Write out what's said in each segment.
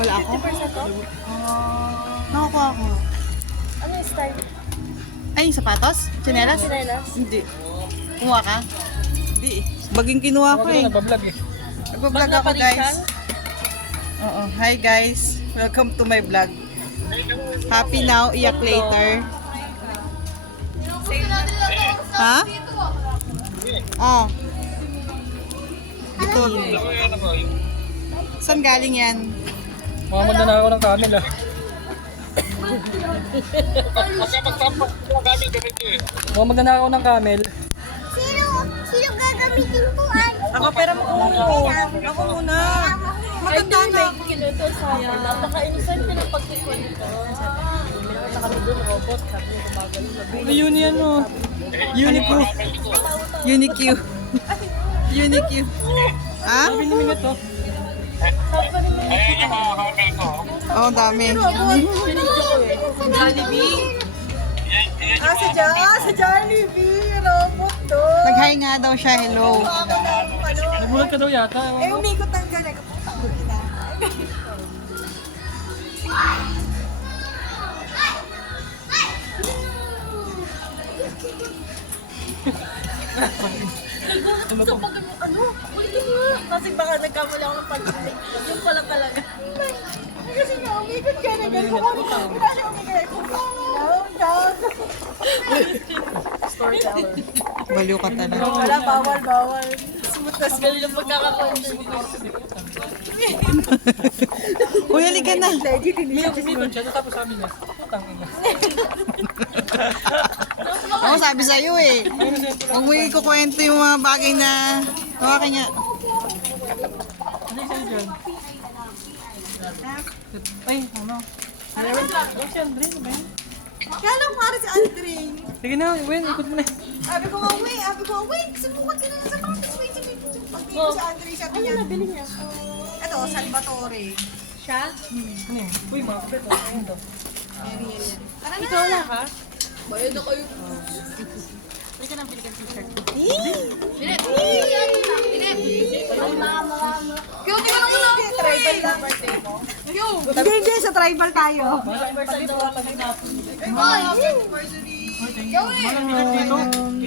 Wala ako? 50% off? Nakakuha ako. Ano yung style? Ay, yung sapatos? Chinelas? Chinelas? Hindi. Kumuha ka? Hindi eh. Baging kinuha ko eh. Nagbablog eh. Nagbablog ako guys. Oo. Hi guys. Welcome to my vlog. Happy now, iyak later. Ha? Ah. Ito. Saan galing yan? Mamanda na ako ng camel ah. Mamanda na ako ng camel. Sino, sino gagamitin po ay? Ako, pera mo ko. Ako muna. Maganda na. Kinuto, sayang. Napaka-innocent ko ng pagkikwento. Meron na kami doon, robot. Sabi niya, gumagal. Ano yun yan oh? Unique. Unique. Unique. Ha? Sabi ni Minute oh. Oo, oh, dami. Eh. Jollibee? Ah, sa, jo ah, sa Jollibee. Robot to. Nag-hi nga daw siya. Hello. Nagulat ka daw yata. ko. umikot ang galag. Ano to? Pag ano? Ulitin mo nga. Kasi baka nagkamali ako ng pag-ulit. Yung pala talaga. Kasi nga, umikot ka na ganun. Kukunin ka. Grabe umikot. Down, down. Storyteller. Baliw ka talaga. Wala, bawal, bawal. Smooth na smooth. yung pagkakakwento. Uy, halika na. Minute siya, tapos sabi niya. Putang ina. Ako sabi sa'yo eh. Huwag mo ikukwento yung mga bagay na... Hawakan niya. Ano dyan? Ay, ano? Ano si Andre? Ano ba yun? Kaya lang para si Andre. Sige na, Wen, ikot mo na. Sabi ko nga, wait. Sabi ko, wait. Subukan ka na sa sapatos. Wait, sabi ko. Pagtingin Oh. si Andre, sabi Ano niya. nabili niya? Ito, Salvatore. Siya? Ano yun? Uy, mga kapit. Ano to? Tara na. Ikaw na ka? Cute, di ba naman ako? Tribal lang birthday mo. Hindi, hindi. Sa tribal tayo. Walang minute dito.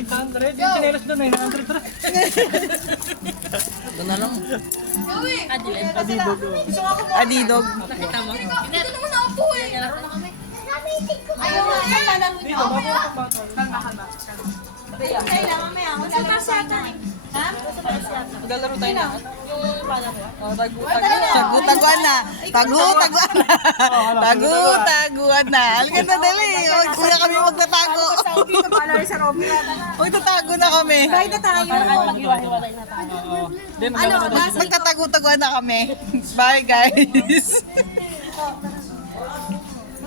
800. Yung chinelas doon, 900. Tara. Adilin. Adidog. Nakita mo? Dito naman ako po eh. Ayaw nga. Lalaro niyo? Bago ang bata. Kailangan may ako. Maglalaro tayo na. Yung paano ko? Tagu-taguan na. Tagu-taguan na. Tagu-taguan na. Halika na dali. Huwag kuya kami magtatago. dito pala sa Robby. Magtatago na kami. Bye na tayo. Kahit maghiwa-hiwalay na tayo. Na. Magtatago-taguan na kami. Bye guys.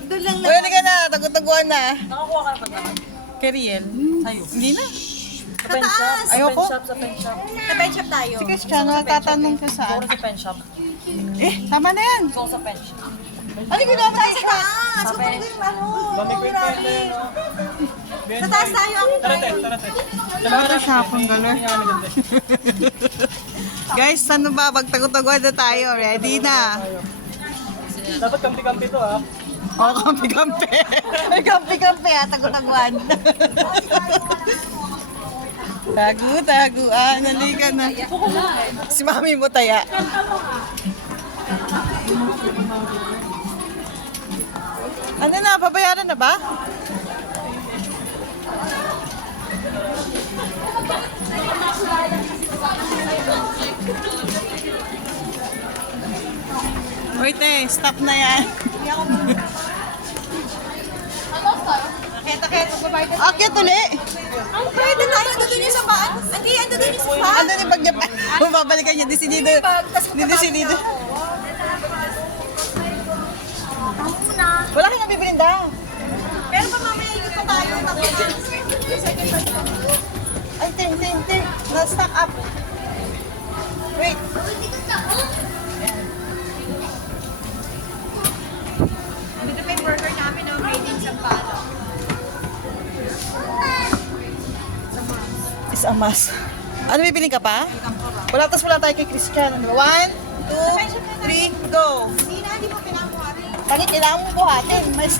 Doon lang Uy, halika na. Tagu-taguan na. Nakakuha ka na ba? Kay Riel. Sa'yo. Hindi na. Sa pen shop. Sa Ayoko. pen shop, sa pen shop. Sa pen shop tayo. Si Christian, nagtatanong ka saan. Siguro sa pen shop. Eh, tama na yan. Siguro sa pen shop. Ano ko tayo sa taas? Sa pen Ano? Dami ko yung pwede, no? Sa taas tayo ang Tara, te, tara, te. Photoshop ang galor. Kaya kami ganda. Guys, ano ba? Magtago-taguan na tayo. Ready na. Dapat kampi-kampi to ah. Oh, kampi-kampi. May kampi-kampi ha. Tago-taguan. Tagu-taguan. Halika na. Si mami mo taya. Ano na? Pabayaran na ba? Wait eh, stop na yan. Akit uli. Ang pwede tayo. Ando dun yung sa baan. Hindi, ando dun yung baan. Ano ni pag niya Bumabalikan niya, disinido. Disinido. Wala kang nabibilin daw. Pero pa mamaya ikot pa tayo. Tapos, Ay, tin, tin, tin. Na-stack up. Is a must. Ano bibiling ka pa? Wala, tapos wala tayo kay Christian. Ano? One, two, three, go. Hindi na, hindi mo Bakit kailangan mo buhatin? May...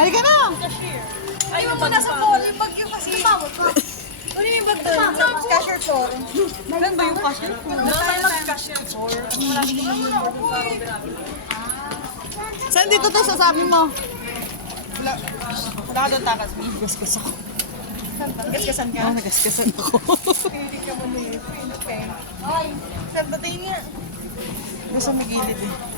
Halika na! Ay, yung bag sa phone. Yung bag yung kasi. Ano yung bag doon? Cashier for. Saan ba yung cashier for? Saan mag-cashier for? Saan dito to sasabi mo? Doon takas. Gasgas ako. Gasgasan ka? Ah, nagasgasan ako. Hindi ka mo may Ay, saan ba tayo niya? Gusto eh.